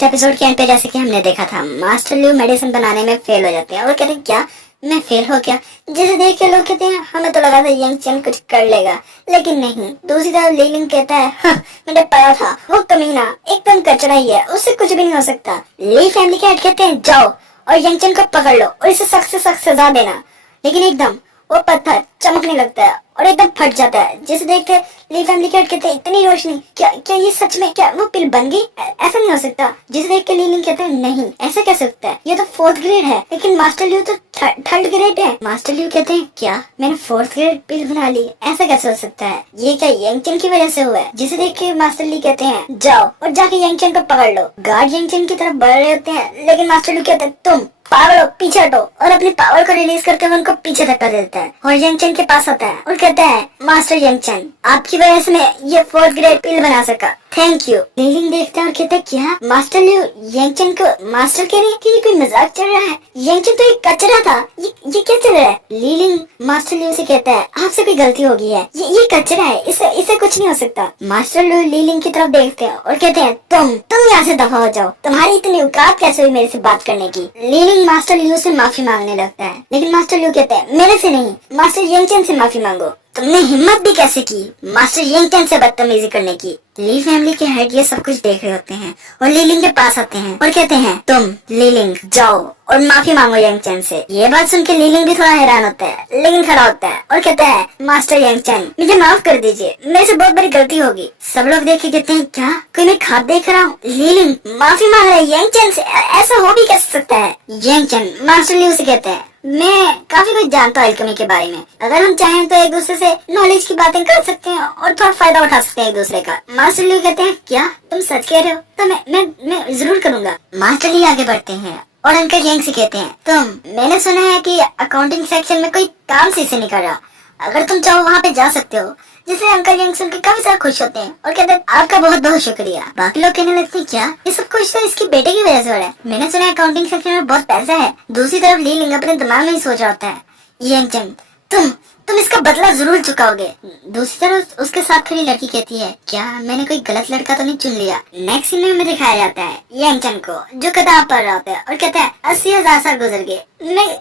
Last episode के and पे जैसे कि हमने देखा था, मास्टर लियू मेडिसिन बनाने में फेल हो जाते हैं और कहते हैं क्या मैं फेल हो गया। जिसे देख के लोग कहते हैं हमें तो लगा था यंग चैन कुछ कर लेगा, लेकिन नहीं। दूसरी तरफ ली लिंग कहता है मैंने पता था वो कमीना एकदम कचरा ही है, उससे कुछ भी नहीं हो सकता। ली फैमिली के हेड कहते हैं जाओ और यंग चैन को पकड़ लो और इसे सख्त से सख्त सजा देना। लेकिन एकदम वो पत्थर चमकने लगता है और एकदम फट जाता है, जिसे देखते ली फैमिली के कहते हैं इतनी रोशनी, क्या ये सच में क्या वो पिल बन गई? ऐसा नहीं हो सकता। जिसे देख के ली लिंग कहते हैं नहीं ऐसा कैसे सकता है, ये तो 4th ग्रेड है, लेकिन मास्टर लियू तो 3rd ग्रेड है। मास्टर लियू कहते हैं क्या मैंने 4th ग्रेड पिल बना ली, ऐसा कैसे हो सकता है? ये क्या यंग चैन की वजह से हुआ है? जिसे देख के मास्टर ली कहते हैं जाओ और जाके यंग चैन को पकड़ लो। गार्ड यंग चैन की तरफ बढ़ रहे होते हैं, लेकिन मास्टर लियू कहते हैं तुम पावर हो, पीछे हटो, और अपनी पावर को रिलीज करते हुए उनको पीछे धक्का देता है और यंग चैन के पास आता है और कहता है मास्टर यंग चैन आपकी वजह से मैं ये 4th ग्रेड पिल बना सका, थैंक यू। ली लिंग देखता है और कहता है क्या मास्टर लियू यंग चैन को मास्टर कह रही है कि ये कोई मजाक चल रहा है? यंग चैन तो एक कचरा था, ये क्या चल रहा है? ली लिंग मास्टर लियू से कहता है आपसे कोई गलती हो गई है, ये कचरा है, इसे कुछ नहीं हो सकता। मास्टर लियू ली लिंग की तरफ देखते हैं और कहते हैं तुम यहाँ से दफा हो जाओ, तुम्हारी इतनी औकात कैसे हुई मेरे से बात करने की? ली लिंग मास्टर लियू से माफी मांगने लगता है, लेकिन मास्टर लियू कहते हैं मेरे से नहीं, मास्टर यंग चैन से माफी मांगो। तुमने हिम्मत भी कैसे की मास्टर यंग चैन से बदतमीजी करने की? ली फैमिली के हेड ये सब कुछ देख रहे होते हैं और ली लिंग के पास आते हैं और कहते हैं तुम ली लिंग जाओ और माफी मांगो यंग चैन से। ये बात सुन के ली लिंग भी थोड़ा हैरान होता है, लेकिन खड़ा होता है और कहता है मास्टर यंग चैन मुझे माफ कर दीजिए, मेरे से बहुत बड़ी गलती होगी। सब लोग देख के कहते हैं क्या कोई मैं ख्वाब देख रहा हूँ? ली लिंग माफी मांग रहा है यंग चैन से, ऐसा हो भी कैसे सकता है? यंग चैन मास्टर लियू से कहते हैं मैं काफी कुछ जानता हूँ अल्केमी के बारे में, अगर हम चाहें तो एक दूसरे से नॉलेज की बातें कर सकते हैं और थोड़ा फायदा उठा सकते हैं एक दूसरे का। मास्टर लियू कहते हैं क्या तुम सच कह रहे हो? तो मैं जरूर करूंगा। मास्टर लियू आगे बढ़ते हैं और अंकल यंग से कहते हैं मैंने सुना है कि अकाउंटिंग सेक्शन में कोई काम सही से नहीं कर रहा, अगर तुम चाहो वहाँ पे जा सकते हो। जिससे अंकल यंग सुन के काफी ज्यादा खुश होते हैं और कहते हैं आपका बहुत बहुत शुक्रिया। बाकी लोग कहने लगते हैं क्या ये सब कुछ तो इसकी बेटे की वजह से हो रहा है, मैंने सुना है अकाउंटिंग सेक्शन में बहुत पैसा है। दूसरी तरफ ली लिंग अपने दिमाग में ही सोच रहा होता है यंग चैन तुम इसका बदला जरूर चुकाओगे। दूसरी तरफ उसके साथ खड़ी लड़की कहती है क्या मैंने कोई गलत लड़का तो नहीं चुन लिया? नेक्स्ट सीन में हमें दिखाया जाता है यंग चैन को जो किताब पढ़ रहा होता है और कहता है 80,000 साल गुजर गए,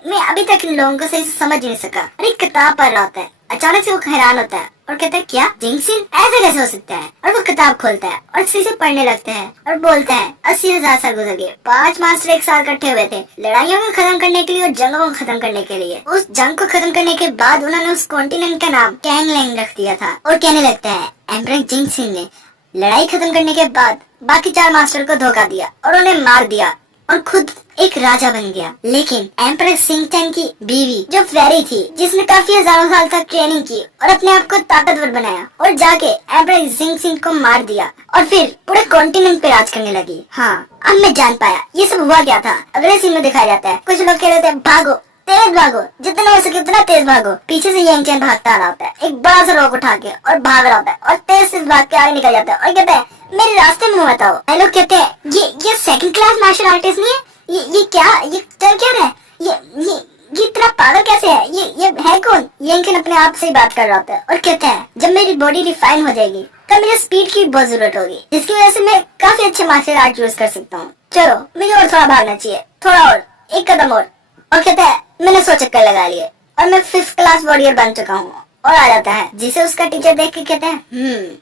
मैं अभी तक इन लोगों को सही से समझ नहीं सका। अरे किताब पढ़ रहा होता है, अचानक से वो हैरान होता है और कहता है क्या जिंगसिन ऐसा कैसे हो सकता है? और वो किताब खोलता है और सही से पढ़ने लगता है और बोलता है 80,000 साल गुजर गए, 5 मास्टर एक साथ इकट्ठे हुए थे लड़ाइयों को खत्म करने के लिए और जंगों को खत्म करने के लिए। उस जंग को खत्म करने के बाद उन्होंने उस कॉन्टिनेंट का नाम कैंग लैंग रख दिया था और कहने लगता है एम्परर जिंगसिन ने लड़ाई खत्म करने के बाद बाकी 4 मास्टर को धोखा दिया और उन्हें मार दिया और खुद एक राजा बन गया। लेकिन एम्परर सिंह चैन की बीवी जो फेरी थी, जिसने काफी हजारों साल तक ट्रेनिंग की और अपने आप को ताकतवर बनाया और जाके एम्परर सिंह को मार दिया और फिर पूरे कॉन्टिनेंट पे राज करने लगी। हाँ अब मैं जान पाया ये सब हुआ क्या था। अगले सीन में दिखाया जाता है कुछ लोग कह रहे थे भागो तेज भागो, जितना हो सके उतना तेज भागो। पीछे से यंग चैन भागता आ रहा होता है एक बड़ा सा रॉक उठा के और भाग रहा होता है और तेज से भाग के आगे निकल जाता है और कहता है मेरे रास्ते में मत आओ। लोग कहते हैं ये 2nd क्लास मार्शल आर्टिस्ट नहीं है, ये क्या ये चल क्या रहा है, ये इतना पागल कैसे है, ये है कौन? यंग चैन अपने आप से ही बात कर रहा होता है और कहता है जब मेरी बॉडी रिफाइन हो जाएगी तब मुझे स्पीड की बहुत जरूरत होगी, जिसकी वजह से मैं काफी अच्छे मार्शल आर्ट यूज कर सकता हूँ। चलो मुझे और थोड़ा भागना चाहिए, थोड़ा और, एक कदम और कहता है मैंने 100 चक्कर लगा लिए और मैं 5th क्लास वॉरियर बन चुका हूँ और आ जाता है। जिसे उसका टीचर देख के कहते हैं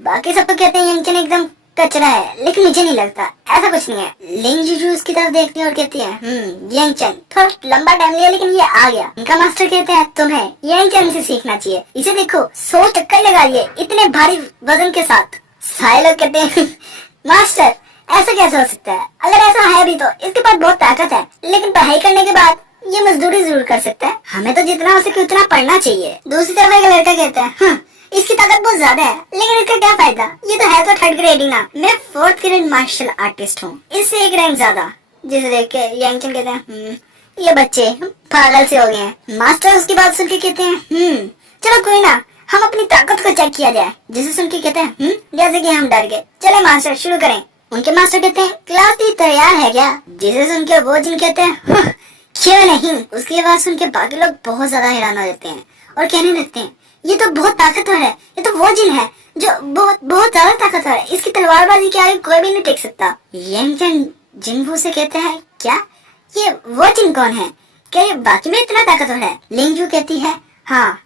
बाकी सब तो कहते हैं यंग चैन एकदम कचरा है, लेकिन मुझे नहीं लगता, ऐसा कुछ नहीं है। लिंग जुजू उसकी तरफ देखती है और कहती है यंग चैन थोड़ा लंबा टाइम लिया लेकिन ये आ गया। इनका मास्टर कहते हैं तुम्हें यंग चैन से सीखना चाहिए, इसे देखो 100 चक्कर लगा लिए इतने भारी वजन के साथ। सारे लोग कहते हैं मास्टर ऐसा कैसे हो सकता है, अगर ऐसा है भी तो इसके पास बहुत ताकत है, लेकिन पढ़ाई करने के बाद ये मजदूरी जरूर कर सकता है, हमें तो जितना हो सके उतना पढ़ना चाहिए। दूसरी तरफ एक लड़का कहता है इसकी ताकत बहुत ज्यादा है, लेकिन इसका क्या फायदा, ये तो है तो 3rd ग्रेड ही ना, मैं 4th ग्रेड मार्शल आर्टिस्ट हूँ, इससे एक रैंक ज्यादा। जिसे देख के यंग चैन कहते हैं ये बच्चे पागल से हो गए हैं। मास्टर उसकी बात सुन के कहते हैं चलो कोई ना, हम अपनी ताकत को चेक किया जाए। जिसे सुन के कहते हैं जैसे कि हम डर गए, चले मास्टर शुरू करें। उनके मास्टर कहते हैं क्लास भी तैयार है क्या? जिसे सुन के वो जिन कहते हैं क्यों नहीं। उसकी आवाज सुन के बाकी लोग बहुत ज्यादा हैरान हो जाते हैं और कहने लगते हैं ये तो बहुत ताकतवर है, ये तो वो जिन है जो बहुत बहुत ज्यादा ताकतवर है, इसकी तलवारबाजी के आगे कोई भी नहीं टिक सकता। यंगचन जिनवू से कहते हैं क्या ये वो जिन कौन है, क्या ये वाकई में इतना ताकतवर है? लिंगजू कहती है हाँ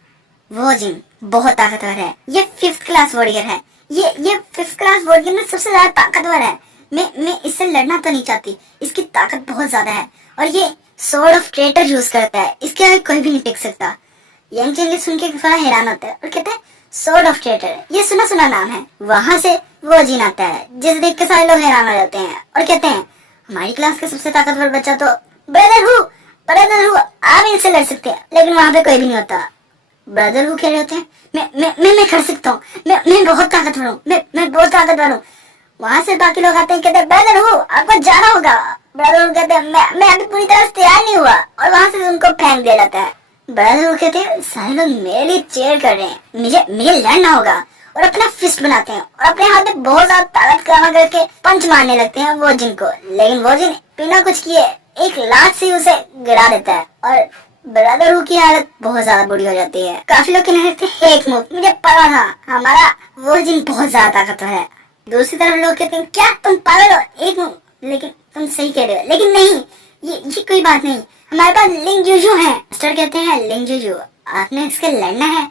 वो जिन बहुत ताकतवर है, ये 5th क्लास वॉरियर है, ये 5th क्लास वॉरियर में सबसे ज्यादा ताकतवर है। मैं इससे लड़ना तो नहीं चाहती, इसकी ताकत बहुत ज्यादा है और ये स्वॉर्ड ऑफ ट्रेटर यूज करता है, इसके आगे कोई भी नहीं टिक सकता। यंगचन ये सुन के थोड़ा हैरान होता है और कहता है स्वॉर्ड ऑफ ट्रेटर, ये सुना सुना नाम है। वहां से वो जिन आता है जिसे देख के सारे लोग हैरान हो जाते हैं और कहते हैं हमारी क्लास का सबसे ताकतवर बच्चा तो ब्रदर हु आप इनसे लड़ सकते हैं। लेकिन वहां पे कोई भी नहीं होता। ब्रदर हु कह रहे होते हैं मैं कर सकता हूँ, मैं बहुत ताकतवर हूँ, मैं बहुत ताकतवर हूँ। वहां से बाकी लोग आते हैं, कहते हैं ब्रदर हु आपको जाना होगा। ब्रदर हु कहते हैं मैं अभी पूरी तरह से तैयार नहीं हुआ और वहां से उनको फेंक दिया जाता है। ब्रदर हु कहते हैं सारे लोग मेरे लिए चेयर कर रहे हैं, मुझे लड़ना होगा और अपना फिस्ट बनाते हैं और अपने हाथ में बहुत ज्यादा ताकत जमा करके पंच मारने लगते हैं वो जिन को। लेकिन वो जिन बिना कुछ किए एक लात से उसे गिरा देता है और ब्रदर हु की हालत बहुत ज्यादा बुरी हो जाती है। काफी लोग कहने लगते हैं एक मुंह मुझे पता था हमारा वो जिन बहुत ज्यादा ताकतवर है। दूसरी तरफ लोग कहते हैं क्या तुम पागल हो, एक मुंह, लेकिन तुम सही कह रहे हो, लेकिन नहीं ये कोई बात नहीं, हमारे पास लिंग जुजू है। मास्टर कहते हैं लिंग जुजू आपने इसके लड़ना है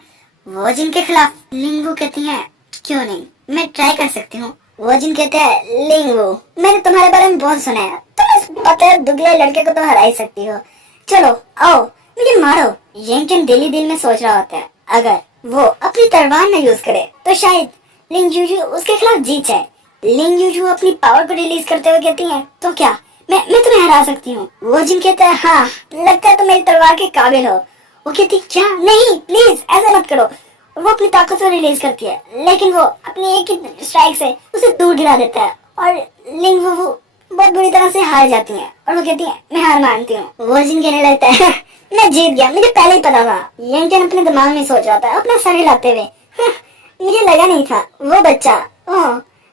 वो जिन के खिलाफ। लिंगवू कहती है क्यों नहीं, मैं ट्राई कर सकती हूँ। वो जिन कहते हैं लिंगवू मैंने तुम्हारे बारे में बहुत सुना है, तुम इस पतले दुबले लड़के को तो हरा ही सकती हो, चलो आओ मुझे मारो। यंगचन दिल में सोच रहा होता है अगर वो अपनी तलवार न यूज करे तो शायद लिंग जुजू उसके खिलाफ जीत जाए। लिंग जुजू अपनी पावर को रिलीज करते हुए कहती है तो क्या मैं तुम्हें हरा सकती हूँ। वो जिन कहता है हाँ लगता है तुम मेरी तलवार के काबिल हो। वो कहती क्या नहीं प्लीज ऐसा मत करो। वो अपनी ताकत को रिलीज करती है लेकिन वो अपनी एक ही स्ट्राइक से उसे दूर गिरा देता है और लिंग वो बहुत बुरी तरह से हार जाती है और वो कहती है मैं हार मानती हूँ। वो जिन कहने लगता है मैं जीत गया, मुझे पहले ही पता था। यंगचन अपने दिमाग में सोच रहा था अपना सर हिलाते हुए मुझे लगा नहीं था वो बच्चा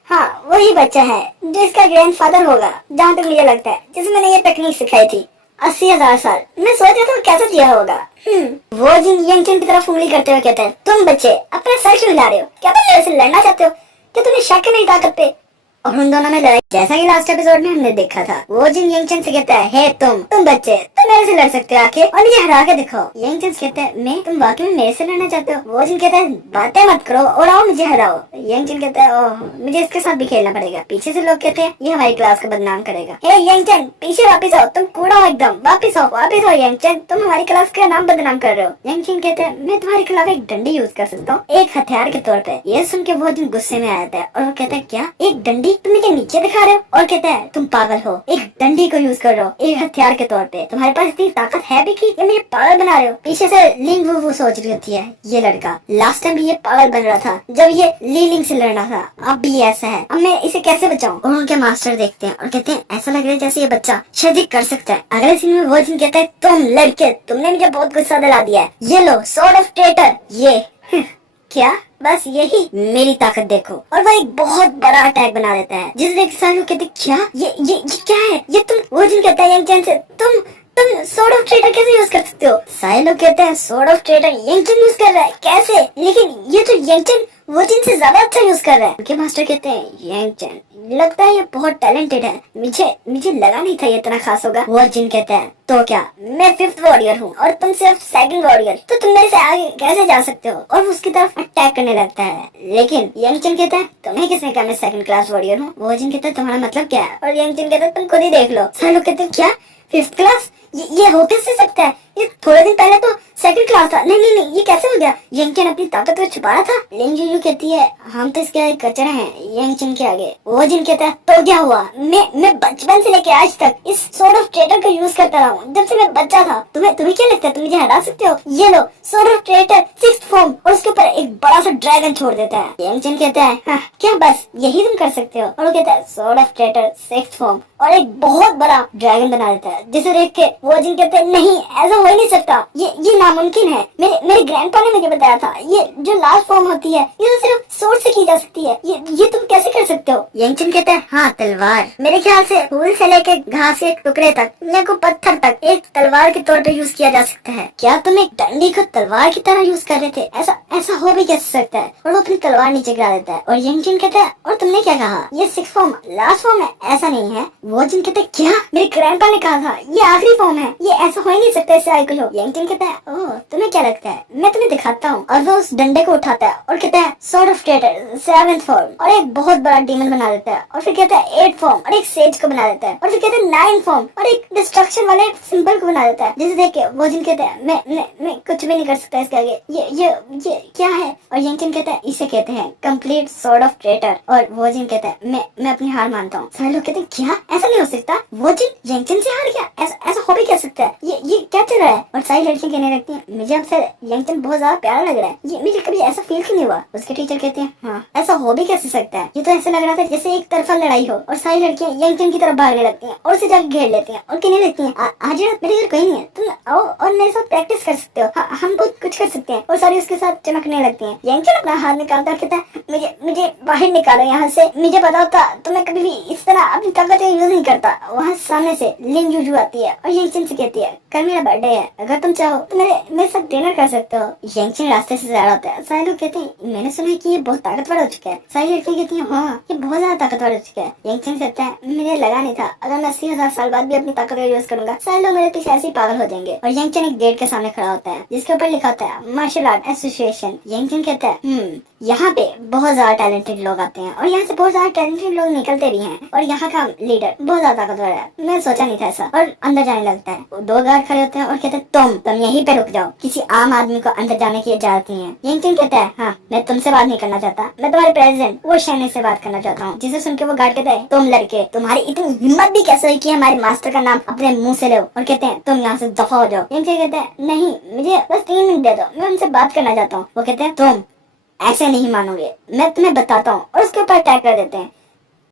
हाँ वही बच्चा है जो इसका ग्रैंडफादर होगा, जहाँ तक मुझे लगता है जिसे मैंने ये टेक्निक सिखाई थी 80,000 साल। मैं सोच रहा था वो कैसे जिया होगा। वो जिन यंगचन की तरफ उंगली करते हुए कहते हैं तुम बच्चे अपना सर क्यों हिला रहे हो, क्या तुम मेरे से लड़ना चाहते हो, क्या तुम्हें शक है मेरी ताकत पे। और उन दोनों में लड़ाई जैसा कि लास्ट एपिसोड में हमने देखा था। वो जिन यंगचन से कहता है हे तुम बच्चे तुम मेरे से लड़ सकते हो आके और मुझे हरा के दिखाओ। यंगचन कहते हैं मैं तुम वाकई में मेरे से लड़ना चाहते हो। वो जिन कहता है बातें मत करो और आओ मुझे हराओ। यंगचन कहता है ओह मुझे इसके साथ भी खेलना पड़ेगा। पीछे से लोग कहते हैं ये हमारी क्लास को बदनाम करेगा। हे यंगचन पीछे वापिस आओ, तुम कूड़ा हो एकदम, वापिस आओ यंगचन, तुम हमारी क्लास का नाम बदनाम कर रहे हो। यंगचन कहते हैं मैं तुम्हारे खिलाफ एक डंडी यूज कर सकता हूँ एक हथियार के तौर पे। ये सुन के वो जिन गुस्से में आता है और वो कहता है क्या एक डंडी, तुम मुझे नीचे दिखा रहे हो। और कहता है तुम पागल हो, एक डंडी को यूज कर रहे हो एक हथियार के तौर पे, तुम्हारे पास इतनी ताकत है भी कि ये मुझे पागल बना रहे हो। पीछे से लिंग वो सोच रही होती है ये लड़का लास्ट टाइम भी ये पागल बन रहा था जब ये ली लिंग से लड़ना था, अब भी ऐसा है, अब मैं इसे कैसे बचाऊं। और उनके मास्टर देखते हैं और कहते हैं ऐसा लग रहा है जैसे ये बच्चा शायद कर सकता है। अगले सीन में वो जिन कहता है तुम लड़के तुमने मुझे बहुत गुस्सा दिला दिया है, ये लो स्वॉर्ड ऑफ ट्रेटर ये क्या बस यही मेरी ताकत देखो। और वो एक बहुत बड़ा अटैक बना देता है जिसे देख सारे लोग कहते क्या ये क्या है, ये तुम। वो जिन कहता है यंगचन से तुम स्वॉर्ड ऑफ ट्रेटर कैसे यूज कर सकते हो। सारे लोग कहते हैं स्वॉर्ड ऑफ ट्रेटर यंगचन यूज कर रहा है कैसे, लेकिन ये तो यंगचन वो जिनसे ज्यादा अच्छा यूज कर रहा है। उनके मास्टर कहते हैं यंगचन लगता है ये बहुत टैलेंटेड है, मुझे लगा नहीं था ये इतना खास होगा। वो जिन कहता है तो क्या मैं 5th वॉरियर हूँ और तुम सिर्फ 2nd वॉरियर, तो तुम मेरे से आगे कैसे जा सकते हो। और उसकी तरफ अटैक करने लगता है। लेकिन यंगचन कहता है तुम्हें किसने कहा मैं 2nd क्लास वॉरियर हूँ। वो जिन कहता है तुम्हारा मतलब क्या है। और यंगचन कहता है तुम खुद ही देख लो। सारे लोग कहते हैं क्या 5th क्लास, ये हो कैसे सकता है, ये थोड़े दिन पहले तो 2nd क्लास था। नहीं ये कैसे हो गया। यंगचन अपनी ताकत को छुपा रहा था। लिंग जुजू कहती है हम तो इसके आगे कचरे हैं यंगचन के आगे। वो जिन कहता है तो क्या हुआ, मैं बचपन से लेके आज तक इस स्वॉर्ड ऑफ ट्रेटर को यूज करता रहा हूँ जब से मैं बच्चा था। तुम्हें क्या लगता है तुम मुझे हरा सकते हो। ये लो sword of traitor 6th form और उसके ऊपर एक बड़ा सा ड्रैगन छोड़ देता है। यंगचन कहता है हाँ, क्या बस यही तुम कर सकते हो। और वो कहता है sword of traitor 6th form और एक बहुत बड़ा ड्रैगन बना देता है जिसे देख के वो जिन कहते हैं नहीं ऐसा हो ही नहीं सकता, ये नामुमकिन है, मेरे ग्रैंडपा ने मुझे बताया था, ये जो लास्ट फॉर्म होती है ये तो सिर्फ सोच से की जा सकती है, ये तुम कैसे कर सकते हो? यंगचिन कहते हैं हाँ तलवार, मेरे ख्याल से फूल से लेके घास के टुकड़े तक को पत्थर तक एक तलवार के तौर पर यूज किया जा सकता है। क्या तुम एक डंडी को तलवार की तरह यूज कर रहे थे? ऐसा हो भी कैसे सकता है? और वो अपनी तलवार नीचे गिरा देता है और यंगचिन कहता है और तुमने क्या कहा ये 6th फॉर्म लास्ट फॉर्म है? ऐसा नहीं है। वो जिन कहते हैं क्या? मेरे ग्रैंडपा ने कहा था ये आखिरी फॉर्म है, ये ऐसा हो ही नहीं सकता, इससे आगे हो। यंगचिन कहता है ओह तुम्हें क्या लगता है, मैं तुम्हें दिखाता हूँ। और वो उस डंडे को उठाता है और कहता है sword of traitor 7th form और एक बहुत बड़ा डीमन बना देता है। और फिर कहता है 8th फॉर्म और एक सेज को बना देता है। और फिर कहता है 9th फॉर्म और एक डिस्ट्रक्शन वाले सिंबल को बना देता है। जिसे देख के वो जिन कहते हैं मैं कुछ भी नहीं कर सकता इसके आगे, ये क्या है? और यंगचिन कहता है इसे कहते हैं कंप्लीट सॉर्ड ऑफ ट्रेटर। और वो जिन कहता है मैं अपनी हार मानता हूँ। सारे लोग कहते हैं क्या ऐसा नहीं हो सकता, वो जिन यंगचिन से हार गया, ऐसा हो भी क्या सकता है, ये क्या चल रहा है? और सारी लड़कियां कहने लगती हैं मुझे आपसे यंगचिन बहुत ज्यादा प्यारा लग रहा है, ये मुझे कभी ऐसा फील क्यों नहीं हुआ? उसके टीचर कहते हैं हाँ ऐसा हो भी कैसे सकता है, ये तो ऐसा लग रहा था जैसे एक तरफा लड़ाई हो। और सारी लड़कियां यंगचिन की तरफ भागने लगती हैं और उसे जाकर घेर लेती हैं और कहने लगती हैं आज रात मेरे घर कोई नहीं है, तुम आओ और मेरे साथ प्रैक्टिस कर सकते हो, हम बहुत कुछ कर सकते हैं। और सारी उसके साथ चमकने लगती हैं। यंगचिन अपना हाथ निकालता है, कहता है मुझे बाहर निकालो यहाँ से, मुझे पता होता तो मैं कभी भी इस तरह अपनी ताकत यूज नहीं करता। वहाँ सामने से लिन यूजू आती है और यंगचिन से कहती है कल मेरा बर्थडे है, अगर तुम चाहो तो मेरे साथ डिनर कर सकते हो। यंगचिन रास्ते से जा रहा होता है। सारे लोग कहते हैं मैंने सुना है कि ये बहुत ताकतवर हो चुका है। सारी लड़कियां कहती हैं हाँ ये बहुत ज्यादा ताकतवर हो चुका है। यंगचिन कहता है मुझे लगा नहीं था अगर मैं 80,000 साल बाद भी अपनी ताकत का यूज करूंगा सारे लोग मेरे पीछे ऐसे ही पागल हो जाएंगे। और यंगचिन एक गेट के सामने खड़ा होता है जिसके ऊपर लिखा होता है मार्शल आर्ट एसोसिएशन। यंगचिन कहता है यहाँ पे बहुत ज्यादा टैलेंटेड लोग आते हैं और यहाँ से बहुत ज्यादा टैलेंटेड लोग निकलते भी हैं और यहाँ का लीडर बहुत ज्यादा ताकतवर है, मैं सोचा नहीं था ऐसा। और अंदर जाने लगता है। 2 गार्ड खड़े होते हैं और कहते हैं तुम यहीं पे रुक जाओ, किसी आम आदमी को अंदर जाने की इजाजत नहीं है। यंगचिन कहता है हाँ मैं तुमसे बात नहीं करना चाहता, मैं तुम्हारे प्रेसिडेंट वो शैनी से बात करना चाहता हूँ। जिसे सुन के वो गार्ड कहता है तुम लड़के तुम्हारी इतनी हिम्मत भी कैसे हुई कि हमारे मास्टर का नाम अपने मुंह से लो? और कहते हैं तुम यहाँ से दफा हो जाओ। यंगचिन कहता है नहीं मुझे बस 3 मिनट दे दो, मैं उनसे बात करना चाहता हूँ। वो कहते हैं तुम ऐसे नहीं मानोगे, मैं तुम्हें बताता हूँ। और उसके ऊपर अटैक कर देते हैं।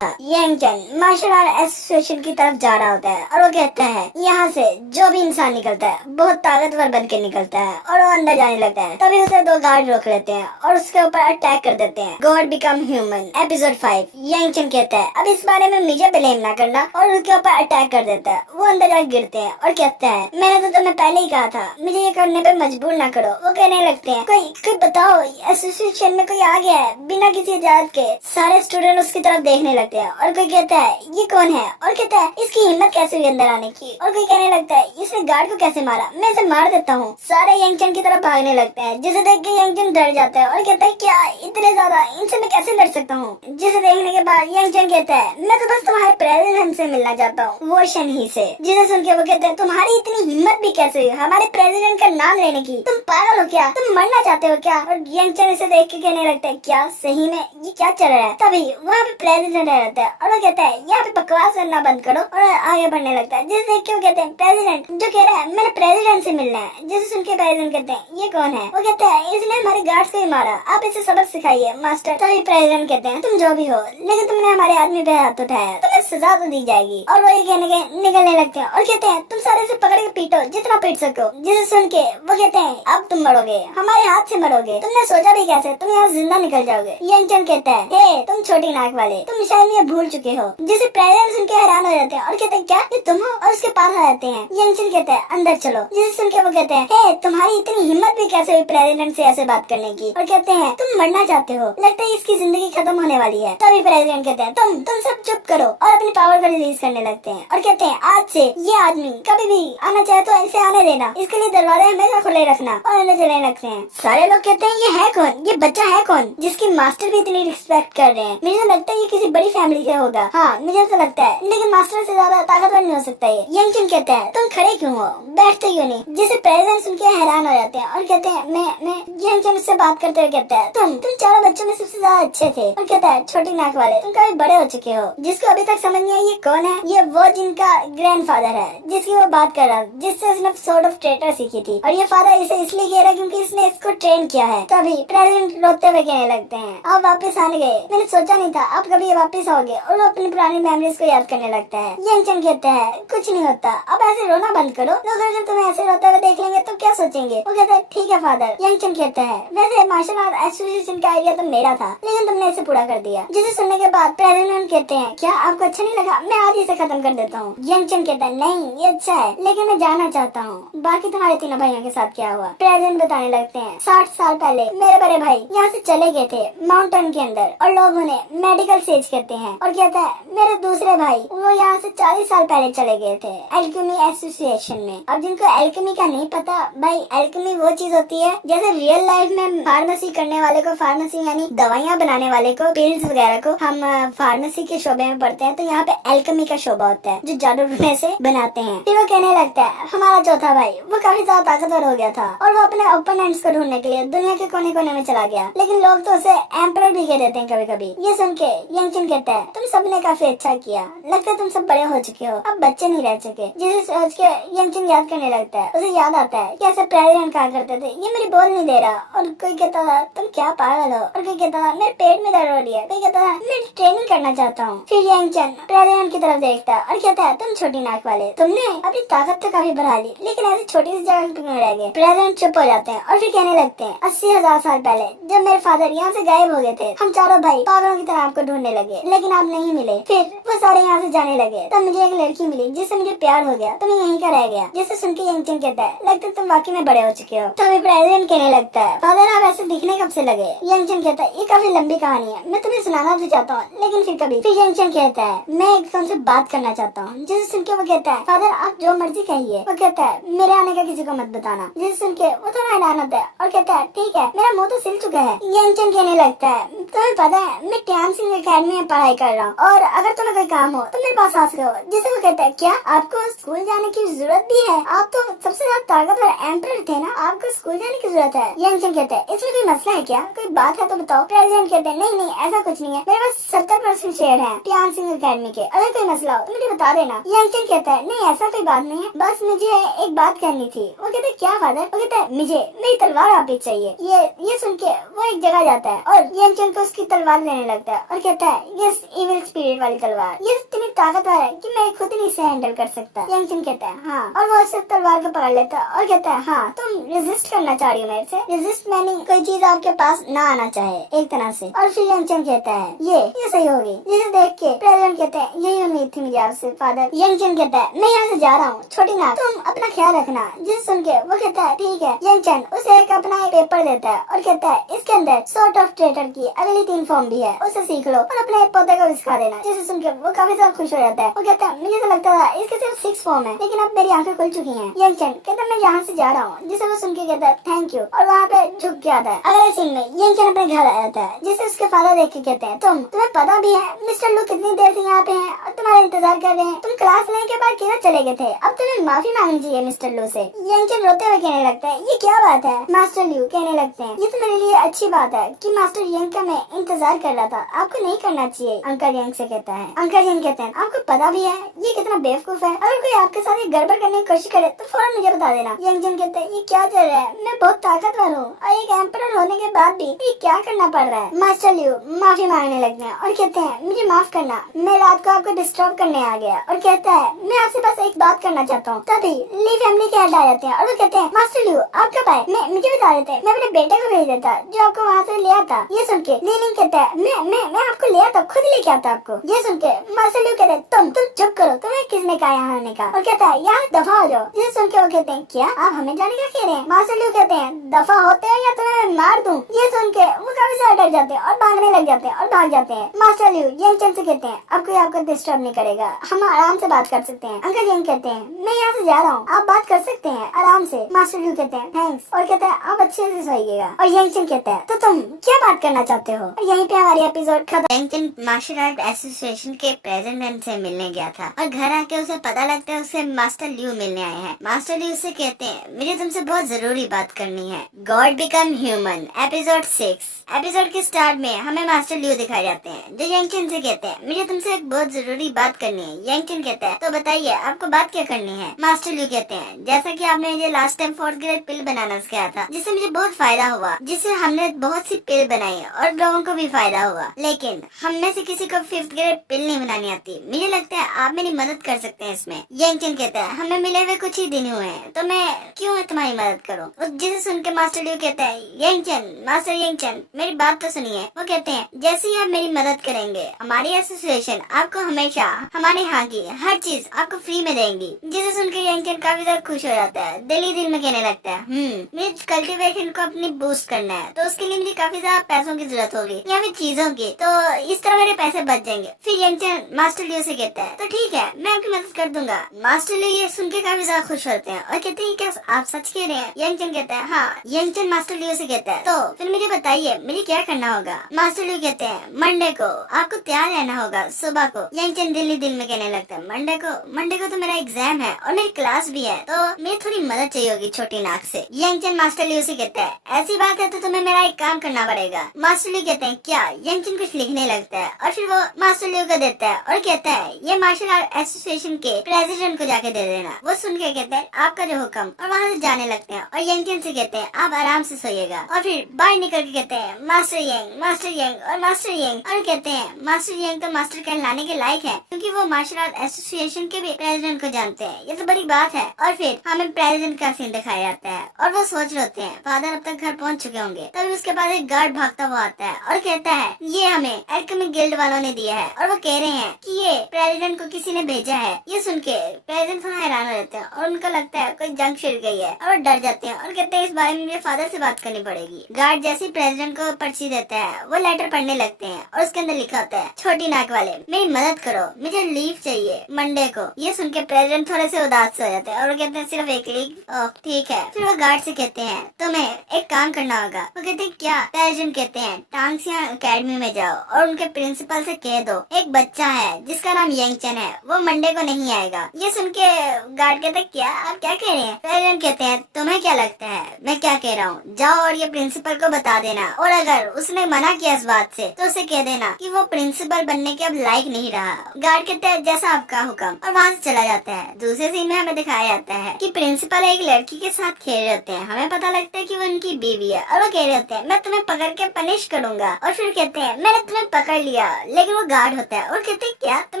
यंगचिन मार्शल आर्ट एसोसिएशन की तरफ जा रहा होता है और वो कहता है यहाँ से जो भी इंसान निकलता है बहुत ताकतवर बन के निकलता है। और वो अंदर जाने लगता है। तभी उसे 2 गार्ड रोक लेते हैं और उसके ऊपर अटैक कर देते हैं। God become human episode 5। यंगचिन कहता है अब इस बारे में मुझे ब्लेम ना करना और उसके ऊपर अटैक कर देता है। वो अंदर जाकर गिरते हैं और कहता है मैंने तो तुम्हें पहले ही कहा था, मुझे ये करने पे मजबूर ना करो। वो कहने लगते हैं कोई बताओ एसोसिएशन में कोई आ गया है बिना किसी इजाजत के। सारे स्टूडेंट उसकी तरफ देखने लगते हैं और कोई कहता है ये कौन है? और कहता है इसकी हिम्मत कैसे हुई अंदर आने की? और कोई कहने लगता है इसने गार्ड को कैसे मारा, मैं इसे मार देता हूँ। सारे यंगचिन की तरफ भागने लगते हैं जिसे देख के यंगचिन डर जाता है और कहता है क्या इतने ज्यादा, इनसे मैं कैसे लड़ सकता हूँ? जिसे देखने के बाद यंगचिन कहता है मैं तो बस तुम्हारे प्रेसिडेंट से मिलना चाहता हूँ, वो शनही से। जिसे सुन के वो कहते हैं तुम्हारी इतनी हिम्मत भी कैसे हुई हमारे प्रेसिडेंट का नाम लेने की? तुम पागल हो क्या? तुम मरना चाहते हो क्या? और यंगचिन इसे देख के कहने लगता है क्या सही में ये क्या चल रहा है? तभी वहाँ पे प्रेसिडेंट रहता है और वो कहता है यहाँ पे बकवास करना बंद करो और आगे बढ़ने लगता है। जिसे देख के वो कहते हैं प्रेसिडेंट जो कह रहा है मैंने प्रेसिडेंट से मिलना है। जिसे सुन के प्रेसिडेंट कहते हैं ये कौन है? वो कहता है इसने हमारे गार्ड्स को ही मारा, आप इसे सबक सिखाइए मास्टर। तभी प्रेसिडेंट कहते हैं तुम जो भी हो लेकिन तुमने हमारे आदमी पे हाथ उठाया, तुम्हें सजा तो दी जाएगी। और वो ये कहने के निकलने लगते हैं और कहते हैं तुम सारे से पकड़ के पीटो जितना पीट सको। जिसे सुन के वो कहते हैं अब तुम मरोगे, हमारे हाथ से मरोगे, तुमने सोचा भी कैसे तुम यहाँ जिंदा निकल जाओगे? यंगचिन कहता है हे तुम छोटी नाक वाले, तुम शायद ये भूल चुके हो। जिसे प्रेसिडेंट सुन के हैरान हो जाते हैं और कहते हैं क्या ये तुम हो? और उसके पास आ जाते हैं। यंगचिन कहता है अंदर चलो। जिसे सुन के वो कहते हैं हे तुम्हारी इतनी हिम्मत भी कैसे हुई प्रेसिडेंट से ऐसे बात करने की? और कहते हैं तुम मरना चाहते हो, लगता है इसकी जिंदगी खत्म होने वाली है। तभी प्रेसिडेंट कहते हैं तुम सब चुप करो और अपनी पावर को रिलीज करने लगते हैं और कहते हैं आज से ये आदमी कभी भी आना चाहे तो इसे आने देना, इसके लिए दरवाजे हमेशा खुले रखना। और अंदर चले लगते हैं। सारे लोग कहते हैं ये है कौन, ये बच्चा है कौन जिसकी मास्टर भी इतनी रिस्पेक्ट कर रहे हैं? मुझे तो लगता है ये किसी बड़ी फैमिली का होगा। हाँ मुझे तो लगता है, लेकिन मास्टर से ज्यादा ताकतवर नहीं हो सकता ये। यंगचिन कहता है तुम खड़े क्यों हो, बैठते क्यों नहीं? जिसे प्रेसिडेंट सुन के हैरान हो जाते हैं और कहते हैं मैं यंगचिन से बात करते हुए कहता है तुम चारों बच्चों में सबसे ज्यादा अच्छे थे। और कहता है छोटी नाक वाले तुम काफी बड़े हो चुके हो। जिसको अभी तक समझ नहीं आई ये कौन है? ये वो जिनका ग्रैंडफादर है जिसकी वो बात कर रहा है, जिससे उसने सॉर्ड ऑफ ट्रेटर सीखी थी। और ये फादर इसे इसलिए कह रहा है क्योंकि इसने इसको ट्रेन किया है। तभी प्रेसिडेंट रोते हुए कहने लगते हैं आप वापस आने गए, मैंने सोचा नहीं था आप कभी वापस आओगे। और वो अपनी पुरानी मेमोरीज को याद करने लगता है। कहता है, यंगचन कहता है कुछ नहीं होता, अब ऐसे रोना बंद करो, लोग अगर तुम्हें ऐसे रोते हुए देख लेंगे तो क्या सोचेंगे। वो कहता है ठीक है फादर। यंगचन कहता है वैसे मार्शल आर्ट एसोसिएशन का आइडिया तो मेरा था, लेकिन तुमने इसे पूरा कर दिया। जिसे सुनने के बाद प्रेसिडेंट कहते हैं क्या आपको अच्छा नहीं लगा, मैं आज इसे खत्म कर देता हूँ। यंगचन कहता है नहीं ये अच्छा है, लेकिन मैं जानना चाहता हूँ बाकी तुम्हारे तीनों भाइयों के साथ क्या हुआ। प्रेसिडेंट बताने लगते हैं 60 साल पहले मेरे बड़े भाई यहाँ से चले गए थे माउंटेन के अंदर, और लोग उन्हें मेडिकल सेज कहते हैं। और कहता है मेरे दूसरे भाई वो यहाँ से 40 साल पहले चले गए थे एल्केमी एसोसिएशन में। अब जिनको एल्केमी का नहीं पता, भाई एल्केमी वो चीज होती है जैसे रियल लाइफ में फार्मेसी करने वाले को, फार्मेसी यानी दवाइयाँ बनाने वाले को, पिल्स वगैरह को हम फार्मेसी के शोबे में पढ़ते हैं, तो यहाँ पे एल्केमी का शोबा होता है जो जादू टूने से बनाते हैं। फिर वो कहने लगता है हमारा चौथा भाई वो काफी ज्यादा ताकतवर हो गया था और वो अपने ओपोनेंट्स को ढूंढने के लिए दुनिया के कोने कोने में चला गया, लेकिन लोग तो उसे एम्परर भी कह देते हैं कभी कभी। ये सुन के यंगचन कहता है तुम सबने काफी अच्छा किया, लगता है तुम सब बड़े हो चुके हो, अब बच्चे नहीं रह चुके। जिसे सोच के यंगचन याद करने लगता है, उसे याद आता है कि ऐसे प्रेसिडेंट कहा करते थे ये मेरी बोल नहीं दे रहा, और कोई कहता था तुम क्या पागल हो, और कोई कहता था मेरे पेट में दर्द हो रही है, कोई कहता था मैं ट्रेनिंग करना चाहता हूँ। फिर यंगचन प्रेसिडेंट की तरफ देखता है और कहता है तुम छोटी नाक वाले, तुमने अपनी ताकत तो काफी बढ़ा ली, लेकिन ऐसी छोटी सी जगह पे क्यों रह गए। प्रेसिडेंट चुप हो जाते हैं और फिर कहने लगते हैं 80,000 साल पहले जब मेरे फादर यहाँ से गायब हो गए थे, हम चारों भाई पागलों की तरह आपको ढूंढने लगे, लेकिन आप नहीं मिले। फिर वो सारे यहाँ से जाने लगे, तब मुझे एक लड़की मिली जिससे मुझे प्यार हो गया, तो मैं यहीं का रह गया। जिसे सुन के यंगचन कहता है लगता है तुम वाकई में बड़े हो चुके हो। तो अभी प्रेसिडेंट कहने लगता है फादर आप ऐसे दिखने कब से लगे। यंगचन कहता है ये काफी लंबी कहानी है, मैं तुम्हें सुनाना तो चाहता हूँ लेकिन फिर कभी। फिर यंगचन कहता है मैं एक तुमसे बात करना चाहता हूँ। जिसे सुन के वो कहता है फादर आप जो मर्जी कहिए। वो कहता है मेरे आने का किसी को मत बताना। जिसे सुन के वो थोड़ा हैरान होता है और कहता है ठीक है मेरा मुंह तो सिल चुका है। यंगचन कहने लगता है तुम्हें पता है मैं डांसिंग एकेडमी में पढ़ाई कर रहा हूँ, और अगर तुम्हें कोई काम हो तो मेरे पास आ सकते हो। जिसे वो कहता है क्या आपको स्कूल जाने की जरूरत भी है, आप तो सबसे ज्यादा ताकतवर एम्परर थे ना, आपको स्कूल जाने की जरूरत है। यंगचन कहता है इसमें कोई मसला है क्या, कोई बात है तो बताओ। प्रेसिडेंट कहते हैं नहीं नहीं ऐसा कुछ नहीं है, मेरे पास 70% शेयर है डांसिंग एकेडमी के, अगर कोई मसला हो तो मुझे बता देना। यंगचन कहता है नहीं ऐसा कोई बात नहीं है, बस मुझे एक बात करनी थी। वो कहते हैं क्या फादर। वो कहता है मुझे मेरी तलवार वापस चाहिए। ये सुन के वो एक जगह जाता है और यंगचन को उसकी तलवार लेने लगता है और कहता है ये इविल स्पिरिट वाली तलवार, ये इतनी ताकतवर है कि मैं खुद नहीं इसे हैंडल कर सकता। यंगचन कहता है हाँ, और वो उस तलवार को पकड़ लेता है और कहता है हाँ तुम रेजिस्ट करना चाह रही हो मेरे से। रेजिस्ट मैंने कोई चीज आपके पास ना आना चाहे एक तरह से। और फिर यंगचन कहता है ये सही होगी। जिसे देख के प्रेसिडेंट कहते हैं यही उम्मीद थी मुझे आपसे फादर। यंगचन कहता है मैं यहाँ से जा रहा हूँ, छोटी नाक तुम अपना ख्याल रखना। जिसे सुन के वो कहता है ठीक है। यंगचन उसे एक अपना पेपर देता है और कहता है इसके अंदर सॉर्ट ऑफ ट्रेटर की अगली 3 फॉर्म भी है, उसे सीख लो और अपने पौधे को सिखा देना। जिसे सुन के वो काफी ज्यादा खुश हो जाता है। वो कहता है मुझे तो लगता था इसके सिर्फ 6 फॉर्म है, लेकिन अब मेरी आंखें खुल चुकी हैं। यंगचन कहता है मैं यहाँ से जा रहा हूँ। जिसे वो सुन के कहता है थैंक यू, और वहाँ पे झुक के आता है। अगले सीन में यंगचन अपने घर आ जाता है, जिसे उसके फादर देख के कहते हैं तुम्हें पता भी है मिस्टर लू कितनी देर से यहाँ पे हैं और तुम्हारा इंतजार कर रहे हैं, तुम क्लास लेने के बाद किधर चले गए थे, अब तुम्हें माफी मांगनी चाहिए मिस्टर लू से। यंगचन रोते हुए कहने लगता है ये क्या बात है। मास्टर लू कहने लगते हैं ये तो मेरे लिए अच्छी बात है कि मास्टर यंग का मैं इंतजार कर रहा था, आपको नहीं करना चाहिए। अंकल यंग से कहता है। अंकल यंग कहते हैं आपको पता भी है ये कितना बेवकूफ है, अगर कोई आपके साथ ये गड़बड़ करने की कोशिश करे तो फौरन मुझे बता देना। यंगचन कहते हैं ये क्या चल रहा है, मैं बहुत ताकतवर हूँ और एक एम्परर होने के बाद भी ये क्या करना पड़ रहा है। मास्टर लियू माफी मांगने लगते हैं और कहते हैं मुझे माफ करना, मैं रात को आपको डिस्टर्ब करने आ गया। और कहता है मैं आपसे बस एक बात करना चाहता हूँ। तभी ली फैमिली के हेड आ जाते हैं और वो कहते हैं मास्टर लियू आप कब आए, मुझे बता देते, मैं अपने बेटे को भेज देता जो आपको वहाँ से ले आता। ये सुन के लीलिंग कहता है मैं आपको ले आता, खुद लेके आता आपको। ये सुन के मास्टर लियू कहते हैं तुम चुप करो, तुम्हें किसने कहा यहाँ आने का। और कहता है यहाँ दफा हो जाओ। ये सुन के वो कहते हैं क्या आप हमें जाने का कह रहे हैं। मास्टर लियू कहते हैं दफा होते हैं या तुम्हें मार दूं। ये सुन के वो काफी ज्यादा डर जाते हैं और भागने लग जाते हैं और भाग जाते हैं। मास्टर लियू यंगचन से कहते हैं अब कोई आपको डिस्टर्ब नहीं करेगा, हम आराम से बात कर सकते हैं। अंकल यंग कहते हैं मैं यहाँ से जा रहा हूँ, आप बात कर सकते हैं आराम से। मास्टर लियू कहते हैं थैंक्स, और कहता है आप अच्छे से सहिएगा। और यंगचन कहता है तो तुम क्या बात करना चाहते हो। और यहीं पे हमारी एपिसोड खत्म। यंगचन मार्शल आर्ट एसोसिएशन के प्रेसिडेंट से मिलने गया था और घर आके उसे पता लगता है उसे मास्टर लियू मिलने आए हैं। मास्टर लियू से कहते हैं मुझे तुमसे बहुत जरूरी बात करनी है। God become human episode 6। Episode के स्टार्ट में हमें मास्टर लियू दिखाए जाते हैं जो यंगचन से कहते हैं मुझे तुमसे एक बहुत जरूरी बात करनी है। यंगचन कहता है तो बताइए आपको बात क्या करनी है। मास्टर लियू कहते हैं जैसा कि आपने मुझे लास्ट टाइम 4th ग्रेड पिल बनाना सिखाया था, जिससे मुझे बहुत फायदा हुआ, जिससे हमने बहुत सी पिल बनाई और लोगों को भी फायदा हुआ, लेकिन हम में से किसी को 5th ग्रेड पिल नहीं बनानी आती। मुझे मुझे लगता है आप मेरी मदद कर सकते हैं इसमें। यंगचन कहता है हमें मिले हुए कुछ ही दिन हुए हैं तो मैं क्यों तुम्हारी मदद करूं। और जिसे सुन के मास्टर लियू कहता है यंगचन, मास्टर यंगचन मेरी बात तो सुनिए। वो कहते हैं जैसे ही आप मेरी मदद करेंगे हमारी एसोसिएशन आपको हमेशा हमारे यहाँ की हर चीज आपको फ्री में देंगी। जिसे सुनकर यंगचन काफी ज्यादा खुश हो जाता है। दिल ही दिल में कहने लगता है मुझे कल्टीवेशन को अपनी बूस्ट करना है तो उसके लिए मुझे काफी ज्यादा पैसों की जरूरत होगी या फिर चीजों की, तो इस तरह मेरे पैसे बच जाएंगे। फिर यंगचन मास्टर लियू से कहता है तो ठीक है मैं आपकी मदद कर दूंगा। मास्टर लियू ये सुन के काफी ज्यादा खुश होते हैं और कहते हैं क्या आप सच कह रहे हैं। यंगचन कहता है हाँ। यंगचन मास्टर लियू से कहता है तो फिर मुझे बताइए मुझे क्या करना होगा। मास्टर लियू कहते हैं मंडे को आपको तैयार रहना होगा सुबह को। यंगचन दिल ही दिल में कहने लगता है मंडे को तो मेरा एग्जाम है और मेरी क्लास भी है तो मेरी थोड़ी मदद चाहिए होगी छोटी नाक से। यंगचन मास्टर लियू से कहता है ऐसी बात है तो तुम्हें मेरा एक काम करना पड़ेगा। मास्टर लियू कहते हैं क्या। यंगचन कुछ लिखने लगता है और फिर वो मास्टर लियू को देता है और कहता है ये मार्शल आर्ट एसोसिएशन के प्रेसिडेंट को जाके दे देना। वो सुन के कहते हैं आपका जो हुक्म, और वहाँ से जाने लगते हैं और यंगचन से कहते हैं आप आराम से सोइएगा। और फिर बाहर निकल के कहते हैं मास्टर यंग और मास्टर यंग, और कहते हैं मास्टर यंग तो मास्टर कहलाने के लायक है क्योंकि वो मार्शल आर्ट एसोसिएशन के भी प्रेसिडेंट को जानते हैं, ये तो बड़ी बात है। और फिर हमें प्रेसिडेंट का सीन दिखाया जाता है और वो सोच रहे होते हैं फादर अब तक घर पहुंच चुके होंगे। तभी उसके पास एक गार्ड भागता हुआ आता है और कहता है ये हमें एल्केमी गिल्ड वालों ने दिया है और वो कह रहे हैं कि ये प्रेसिडेंट को किसी ने भेजा है। ये सुन के प्रेसिडेंट थोड़ा हैरान हो जाते हैं और उनको लगता है कोई जंग छिड़ गई है और डर जाते हैं और कहते हैं इस बारे में मेरे फादर से बात करनी पड़ेगी। गार्ड जैसे प्रेसिडेंट को पर्ची देता है वो लेटर पढ़ने लगते हैं और उसके अंदर लिखा होता है छोटी नाक वाले मेरी मदद करो मुझे लीव चाहिए मंडे को। ये सुन के प्रेसिडेंट थोड़े से उदास हो जाते हैं और वो कहते हैं सिर्फ एक लीव, ठीक है। फिर वो गार्ड से कहते हैं तुम्हें एक काम करना होगा। वो कहते हैं क्या। प्रेसिडेंट कहते हैं टांगसिया एकेडमी में जाओ और उनके प्रिंसिपल से कह दो एक बच्चा है जिसका नाम यंगचन है वो मंडे को नहीं आएगा। ये सुन के गार्ड कहते हैं क्या आप क्या कह रहे हैं। प्रेसिडेंट कहते हैं तुम्हें क्या लगता है मैं क्या कह रहा हूँ, जाओ और ये प्रिंसिपल को बता देना और अगर उसने मना किया इस बात से तो उसे कह देना कि वो प्रिंसिपल बनने के अब लायक नहीं रहा। गार्ड कहते हैं जैसा आपका हुक्म और वहाँ से चला जाता है। दूसरे सीन में हमें दिखाया जाता है कि प्रिंसिपल एक लड़की के साथ खेल रहे होते हैं। हमें पता लगता है कि वो उनकी बीवी है और वो कह रहे होते हैं मैं तुम्हें पकड़ के पनिश करूंगा। और फिर कहते हैं मैंने तुम्हें पकड़ लिया, लेकिन वो गार्ड होता है और कहते हैं क्या तुम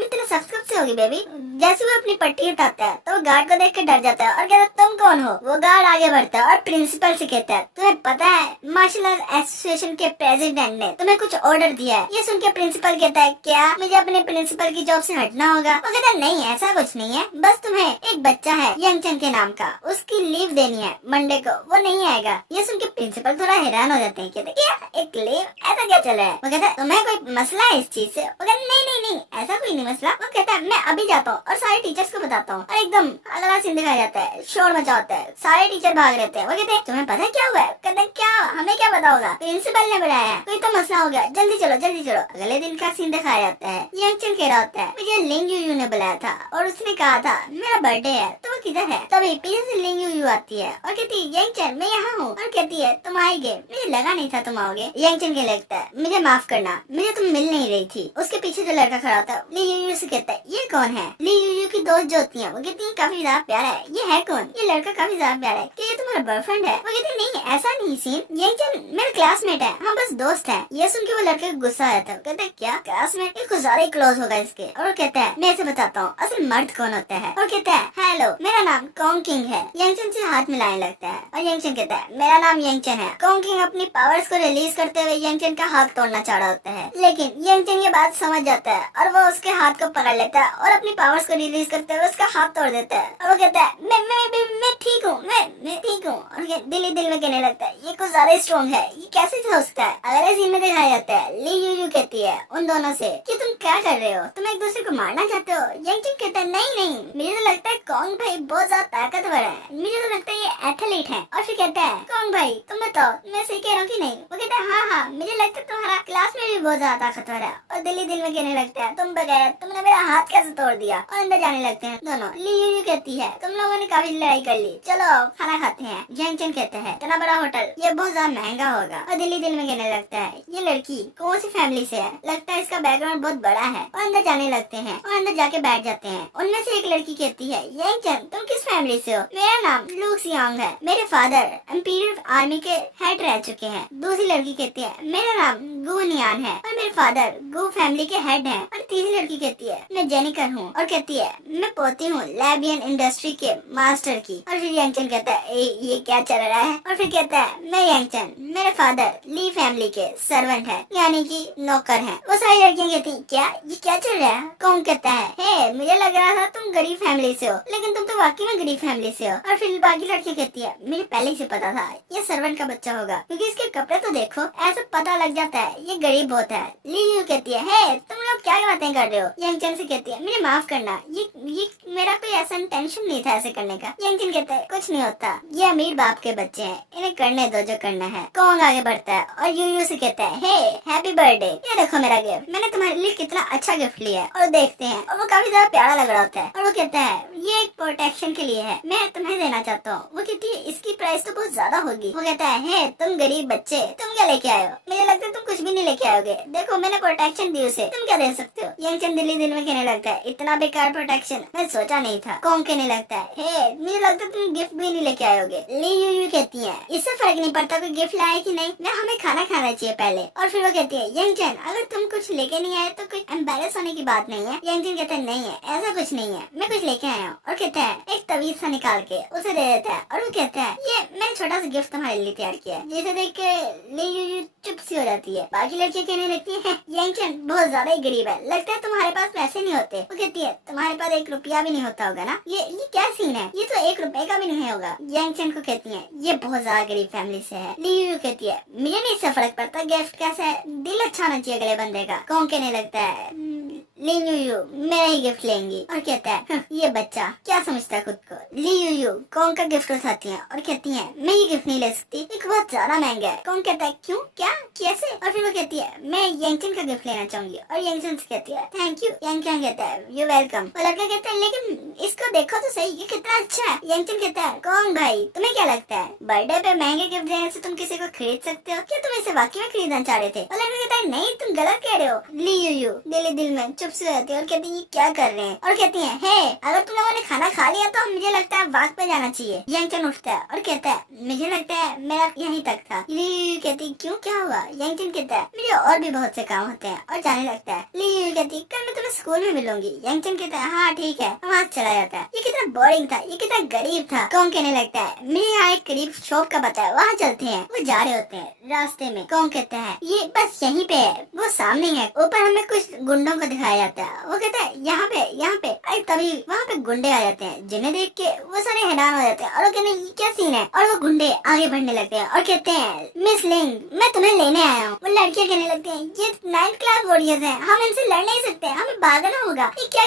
इतने सख्त कब से होगी बेबी। जैसे वो अपनी पट्टी उठाता है तो वो गार्ड को देख के डर जाता है और कहता है तुम कौन हो। वो गार्ड आगे बढ़ता है और प्रिंसिपल से कहता है तुम्हें पता है मार्शल आर्ट एसोसिएशन के प्रेसिडेंट ने तुम्हें कुछ ऑर्डर दिया है। ये सुन के प्रिंसिपल कहता है क्या मुझे अपने प्रिंसिपल की जॉब से हटना होगा। वो कहता है नहीं ऐसा कुछ नहीं है, बस तुम्हें एक बच्चा है यंगचन के नाम का उसकी लीव देनी है मंडे को, वो नहीं आएगा। ये सुन के प्रिंसिपल थोड़ा हैरान हो जाते हैं, कहते क्या एक लीव ऐसा क्या चल रहा है। वो कहता है तुम्हें कोई मसला है इस चीज से। वो कहता नहीं ऐसा कोई नहीं मसला। वो कहता है मैं अभी जाता हूँ और सारे टीचर्स को बताता हूँ। और एकदम अगला सीन दिखाया जाता है, शोर मचा होता है, सारे टीचर भाग रहते हैं। वो कहते हैं तुम्हें पता है क्या हुआ है। कहते हैं क्या हमें क्या पता होगा, प्रिंसिपल ने बुलाया है, कोई तो मसला हो गया, जल्दी चलो। अगले दिन का सीन दिखाया जाता है। यंगचन कह रहा होता है मुझे लिंग यूयू ने बुलाया था और उसने कहा था मेरा बर्थडे है तो वो किधर है। तभी पीछे से लिंग यूयू आती है और कहती है यंगचन मैं यहाँ हूँ। और कहती है तुम आएंगे, मुझे लगा नहीं था तुम आओगे। यंगचन के लगता है मुझे माफ करना, मुझे तुम मिल नहीं रही थी। उसके पीछे जो लड़का खड़ा होता है ली यूयू से कहता है ये कौन है। ली यूयू की दोस्त जो होती है वो कहती है काफी ज्यादा प्यारा है। ये है कौन। ये लड़का काफी ज्यादा प्यारा है, क्या ये तुम्हारा बॉयफ्रेंड है। वो कहती है नहीं ऐसा नहीं सीन, यंगचन मेरा क्लासमेट है, हम बस दोस्त है। ये सुन के वो लड़के को गुस्सा आया था। कहता है क्या क्लासमेट, ये कुछ ज्यादा ही क्लोज होगा इसके। और वो कहता है मैं इसे बताता हूँ असल मर्द कौन होता है। और कहता है हेलो मेरा नाम कॉन्ग किंग है। यंगचन से हाथ मिलाने लगता है और यंगचन कहता है मेरा नाम यंगचन है। कॉन्ग किंग अपनी पावर्स को रिलीज करते हुए यंगचन का हाथ तोड़ना चाह रहा होता है, लेकिन यंगचन ये बात समझ जाता है और वो उसके हाथ को पकड़ लेता है और अपनी पावर्स को रिलीज करते हुए उसका हाथ तोड़ देता है। और वो कहता है मैं ठीक हूँ, मैं ठीक हूँ। और दिल ही दिल में कहने लगता है ये कुछ ज्यादा स्ट्रॉन्ग है, ये कैसे हो सकता है। अगले सीन में दिखाया जाता है ली यूयू कहती है उन दोनों से कि तुम क्या कर रहे हो, तुम एक दूसरे को मारना चाहते हो। यंगचन कहता है नहीं मुझे तो लगता है कॉन्ग भाई बहुत ज्यादा ताकतवर है, मुझे तो लगता है ये एथलीट है। और फिर कहता है कॉन्ग भाई तुम बताओ मैं सही कह रहा हूँ कि नहीं। वो कहता है हाँ मुझे लगता है तुम्हारा क्लास में भी बहुत ज्यादा ताकतवर है। और दिल ही दिल में कहने लगता है तुम बगैर तुमने मेरा हाथ कैसे तोड़ दिया। और अंदर जाने लगते हैं दोनों। ली यूयू कहती है तुम लोगों ने काफी लड़ाई कर ली, चलो खाना खाते हैं। यंगचन कहता है इतना बड़ा होटल, ये बहुत ज्यादा महंगा होगा। और दिल्ली दिल में कहने लगता है ये लड़की कौन सी फैमिली से है, लगता है इसका बैकग्राउंड बहुत बड़ा है। और अंदर जाने लगते हैं और अंदर जाके बैठ जाते हैं। उनमें से एक लड़की कहती है यंगचन तुम किस फैमिली से हो? मेरा नाम लू सियांग है, मेरे फादर इंपीरियल आर्मी के हेड रह चुके हैं। दूसरी लड़की कहती है मेरा नाम गु नियान है और मेरे फादर गु फैमिली के हेड हैं। और तीसरी लड़की कहती है मैं जेनिकर हूँ और कहती है मैं पोती हूँ लैबियन इंडस्ट्री के मास्टर की। और फिर यंगचन कहता है ये क्या चल रहा है? और फिर कहता है मैं यंगचन, मेरे फादर ली फैमिली के सर्वेंट है, यानी कि नौकर हैं। वो सारी लड़कियां कहती क्या ये क्या चल रहा है? कौन कहता है हे मुझे लग रहा था तुम गरीब फैमिली से हो, लेकिन तुम तो वाकई में गरीब फैमिली से हो। और फिर बाकी लड़कियां कहती है मुझे पहले ही से पता था ये सर्वेंट का बच्चा होगा, क्योंकि इसके कपड़े तो देखो, ऐसा पता लग जाता है ये गरीब बहुत है। ली यू कहती है हे तुम लोग क्या बातें कर रहे हो? यंगचन से कहती है मुझे माफ करना, ये मेरा कोई ऐसा इंटेंशन नहीं था ऐसे करने का। यंगचन कहता है कुछ नहीं होता, ये अमीर बाप के बच्चे हैं, इन्हें करने दो जो करना है। कौन आगे बढ़ता है और यू से कहता है हे हैप्पी बर्थडे, ये देखो मेरा गिफ्ट, मैंने तुम्हारे लिए कितना अच्छा गिफ्ट लिया है। और देखते हैं और वो काफी ज्यादा प्यारा लग रहा होता है। और वो कहता है ये एक प्रोटेक्शन के लिए है, मैं तुम्हें देना चाहता हूँ। वो कहती है इसकी प्राइस तो बहुत ज्यादा होगी। वो कहता है हे तुम गरीब बच्चे तुम क्या लेके आए हो? मुझे लगता है तुम कुछ भी नहीं लेके आओगे, देखो मैंने प्रोटेक्शन दी उसे, तुम क्या दे सकते हो? यंगचन दिल्ली दिल में कहने लगता है इतना बेकार प्रोटेक्शन मैं सोचा नहीं था। कौन कहने लगता है हे मुझे लगता है तुम गिफ्ट भी नहीं लेके आयोगे। ली यू कहती है इससे फर्क नहीं पड़ता कोई गिफ्ट लाए कि नहीं, ना हमें खाना खाना चाहिए पहले। और फिर वो कहती है यंगचन अगर तुम कुछ लेके नहीं आए तो कुछ एम्बेरस होने की बात नहीं है। यंगचन कहता है नहीं है ऐसा कुछ नहीं है, मैं कुछ लेके आया हूँ। और कहता है एक तवीज सा निकाल के उसे दे देता है। और वो कहता है ये मैंने छोटा सा गिफ्ट तुम्हारे लिए तैयार किया है। जिसे देख के ली यू चुप सी हो जाती है। बाकी लड़कियां कहने लगती है यंगचन बहुत ज्यादा ही गरीब है, लगता है तुम्हारे पास पैसे नहीं होते। वो कहती है तुम्हारे पास 1 रुपया भी नहीं होता होगा ना, ये क्या सीन है, ये तो 1 रुपए का भी नहीं होगा। यंगचन को कहती है ये बहुत ज्यादा गरीब फैमिली से है। ली यू कहती है मुझे नहीं इससे फर्क पड़ता गिफ्ट कैसा है, दिल अच्छा होना चाहिए अगले बंदे का। कौन कहने लगता है ली यू मेरा ही गिफ्ट लेंगी। और कहता है ये बच्चा क्या समझता है खुद को। ली यू कौन का गिफ्ट उठाती है और कहती है मैं ये गिफ्ट नहीं ले सकती, एक बहुत ज्यादा महंगा है। कौन कहता है क्यों क्या कैसे? और फिर वो कहती है मैं यंगचन का गिफ्ट लेना चाहूंगी। और यंगचन से कहती है थैंक यू। यंगचन कहता है यू वेलकम। और लड़का कहता है लेकिन इसको देखो तो सही ये कितना अच्छा है। यंगचन कहता है कौन भाई तुम्हें क्या लगता है बर्थडे पे महंगे गिफ्ट देने से तुम किसी को खरीद सकते हो? क्या तुम इसे वाकई में खरीदना चाह रहे थे? और लड़का कहता है नहीं तुम गलत कह रहे हो। ली यू दिल में चुप से रहती है और कहती है क्या कर रहे हैं? और कहती है हे अगर तुम लोगों ने खाना खा लिया तो मुझे लगता है वाक पे जाना चाहिए। यंगचन उठता है और कहता है मुझे लगता है मेरा यहीं तक था। ली कहती क्यों क्या हुआ? यंगचन कहता है मुझे और भी बहुत से काम होते हैं और जाने लगता है। ली कहती कल मैं तुम्हें स्कूल में मिलूंगी। यंगचन कहता है हाँ ठीक है। वहाँ चला जाता है। ये कितना बोरिंग था, ये कितना गरीब था। कौन कहने लगता है मुझे यहाँ एक करीब शॉप का पता है, वहाँ चलते हैं। वो जा रहे होते हैं रास्ते में। कौन कहता है ये बस यहीं पे है, वो सामने है। ऊपर हमें कुछ गुंडों को दिखाया जाता है। वो कहता है यहाँ पे अरे तभी वहाँ पे गुंडे आ जाते हैं, जिन्हें देख के वो सारे हैरान हो जाते हैं और वो कहते हैं ये क्या सीन है। और वो गुंडे आगे बढ़ने लगते हैं और कहते हैं मिस लिंग मैं तुम्हें लेने आया हूँ। वो लड़कियाँ कहने लगती हैं ये 9th क्लास वॉरियर्स हैं, हम इनसे लड़ नहीं सकते, हमें भागना होगा। ये क्या